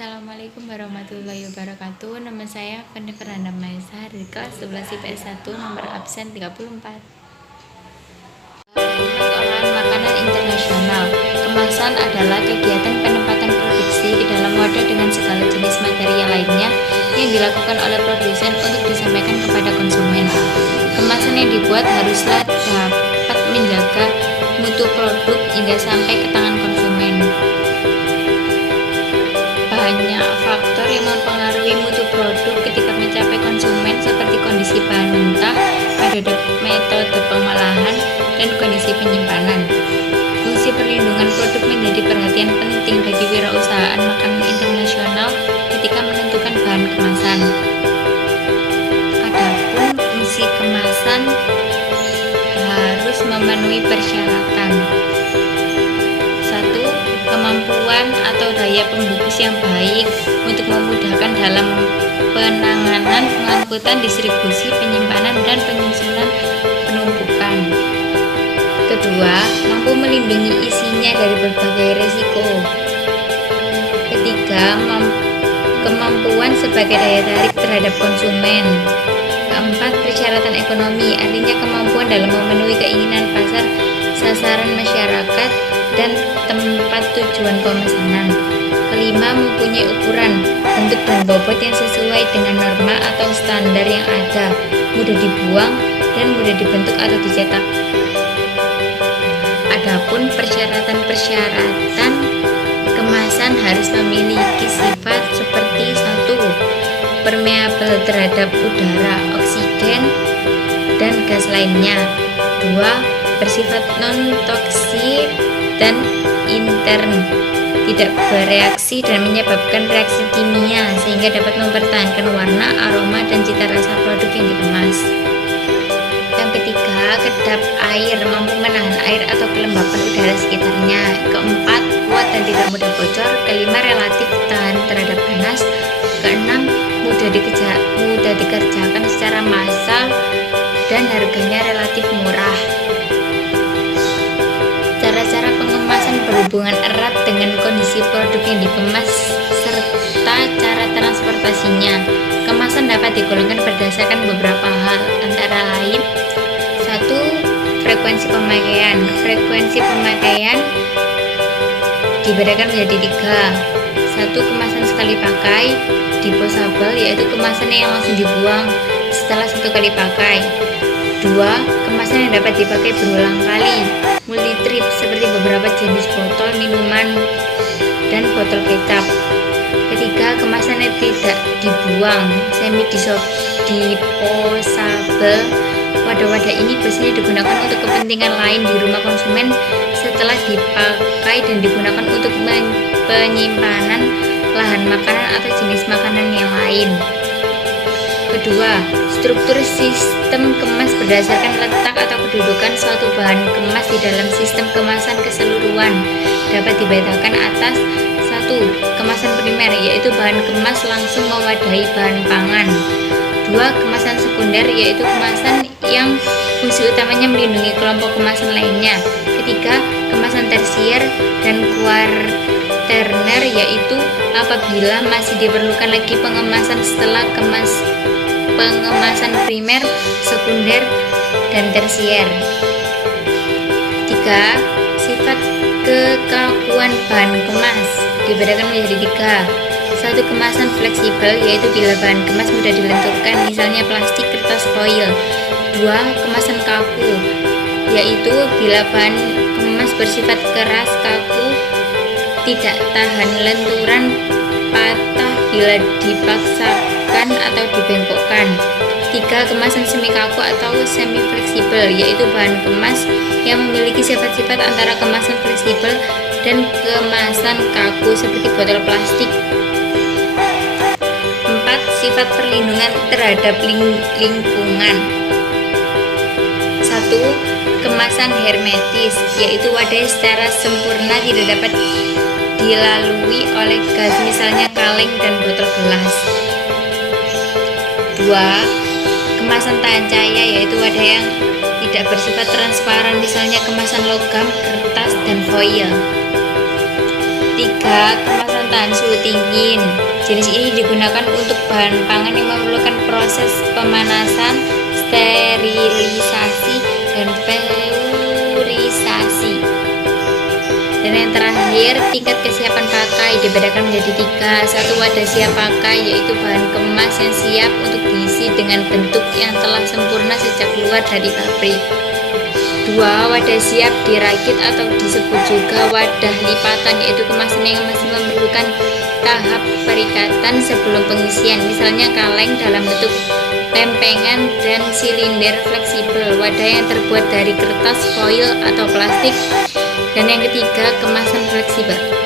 Assalamualaikum warahmatullahi wabarakatuh. Nama saya Fani Fernanda Maesa dari kelas 11 IPS 1 nomor absen 34. Olahan makanan internasional. Kemasan adalah kegiatan penempatan produksi di dalam wadah dengan segala jenis material lainnya yang dilakukan oleh produsen untuk disampaikan kepada konsumen. Kemasan yang dibuat haruslah dapat menjaga mutu produk hingga sampai ke tangan konsumen. Banyak faktor yang mempengaruhi mutu produk ketika mencapai konsumen, seperti kondisi bahan mentah, metode pengolahan, dan kondisi penyimpanan. Fungsi perlindungan produk menjadi perhatian penting bagi wirausahaan makanan internasional ketika menentukan bahan kemasan. Adapun fungsi kemasan harus memenuhi persyaratan. 1. Kemampuan atau daya pembungkus yang baik untuk memudahkan dalam penanganan, pengangkutan, distribusi, penyimpanan, dan penyusunan penumpukan. Kedua, mampu melindungi isinya dari berbagai resiko. Ketiga, kemampuan sebagai daya tarik terhadap konsumen. Keempat, persyaratan ekonomi, artinya kemampuan dalam memenuhi keinginan pasar, sasaran masyarakat, dan tempat tujuan pemesanan. Kelima, mempunyai ukuran, bentuk, dan bobot yang sesuai dengan norma atau standar yang ada, mudah dibuang dan mudah dibentuk atau dicetak. Adapun persyaratan kemasan harus memiliki sifat seperti 1. Permeabel terhadap udara, oksigen, dan gas lainnya. 2. Bersifat non-toksik dan intern, tidak bereaksi dan menyebabkan reaksi kimia sehingga dapat mempertahankan warna, aroma, dan cita rasa produk yang dikemas. Yang ketiga, kedap air, mampu menahan air atau kelembapan udara sekitarnya. Keempat, kuat dan tidak mudah bocor. Kelima, relatif tahan terhadap panas. Keenam, mudah dikerjakan secara massal dan harganya relatif murah. Cara-cara pengemasan berhubungan erat dengan kondisi produk yang dikemas serta cara transportasinya. Kemasan dapat digolongkan berdasarkan beberapa hal, antara lain: 1. Frekuensi pemakaian. Frekuensi pemakaian dibedakan menjadi 3. 1. Kemasan sekali pakai, disposable, yaitu kemasan yang langsung dibuang setelah 1 kali pakai. 2. Kemasan yang dapat dipakai berulang kali, multi-trip, seperti beberapa jenis botol minuman dan botol kecap. Ketiga, kemasan yang tidak dibuang, semi-disposable. Wadah-wadah ini biasanya digunakan untuk kepentingan lain di rumah konsumen setelah dipakai dan digunakan untuk penyimpanan lahan makanan atau jenis makanan yang lain. Kedua, struktur sistem kemas berdasarkan letak atau kedudukan suatu bahan kemas di dalam sistem kemasan keseluruhan dapat dibedakan atas: 1. Kemasan primer, yaitu bahan kemas langsung mewadahi bahan pangan. 2. Kemasan sekunder, yaitu kemasan yang fungsi utamanya melindungi kelompok kemasan lainnya. Ketiga, kemasan tersier dan kuarterner, yaitu apabila masih diperlukan lagi pengemasan setelah pengemasan primer, sekunder, dan tersier. 3. Sifat kekakuan bahan kemas dibedakan menjadi 3. 1. Kemasan fleksibel, yaitu bila bahan kemas mudah dilenturkan, misalnya plastik, kertas, foil. 2. Kemasan kaku, yaitu bila bahan kemas bersifat keras, kaku, tidak tahan lenturan, patah bila dipaksakan atau dibengkokkan. 3. Kemasan semi kaku atau semi fleksibel, yaitu bahan kemas yang memiliki sifat-sifat antara kemasan fleksibel dan kemasan kaku, seperti botol plastik. 4. Sifat perlindungan terhadap lingkungan. 1. Kemasan hermetis, yaitu wadah secara sempurna tidak dapat dilalui oleh gas, misalnya kaleng dan botol gelas. 2. Kemasan tahan cahaya, yaitu wadah yang tidak bersifat transparan, misalnya kemasan logam, kertas, dan foil. 3. Kemasan tahan suhu dingin. Jenis ini digunakan untuk bahan pangan yang memerlukan proses pemanasan, sterilisasi, dan pasteurisasi. Dan yang terakhir, tingkat kesiapan pakai dibedakan menjadi 3. 1. Wadah siap pakai, yaitu bahan kemas yang siap untuk diisi dengan bentuk yang telah sempurna sejak keluar dari pabrik. 2. Wadah siap dirakit atau disebut juga wadah lipatan, yaitu kemasan yang masih memerlukan tahap perikatan sebelum pengisian, misalnya kaleng dalam bentuk lempengan dan silinder fleksibel, wadah yang terbuat dari kertas, foil, atau plastik. Dan yang ketiga, kemasan fleksibel.